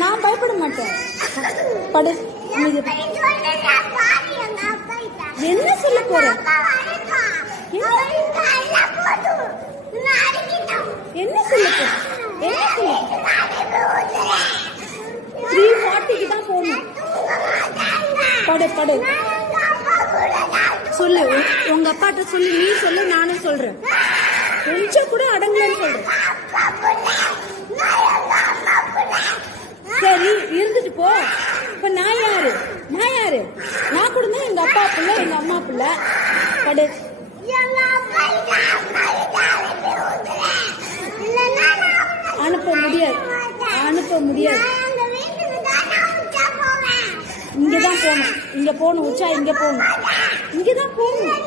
நான் பயப்பட மாட்டேன். படு. என்ன சொல்ல போற? என்ன சொல்ல போற? 3:40 தான் போகணும். படு படு. சொல்லு, உங்க அப்பாட்ட சொல்லு. நீ சொல்லு, நானும் சொல்றேன். கொஞ்சம் கூட அடங்கலன்னு சொல்றேன். சரி, இருந்துட்டு போ. இப்ப நான் யாரு? நான் கூட தான் எங்க அப்பா பிள்ளை, எங்க அம்மா பிள்ளை. படு. அனுப்ப முடியாது. இங்கதான் போகணும். உச்சா இங்க போகணும். இங்கதான் போகணும்.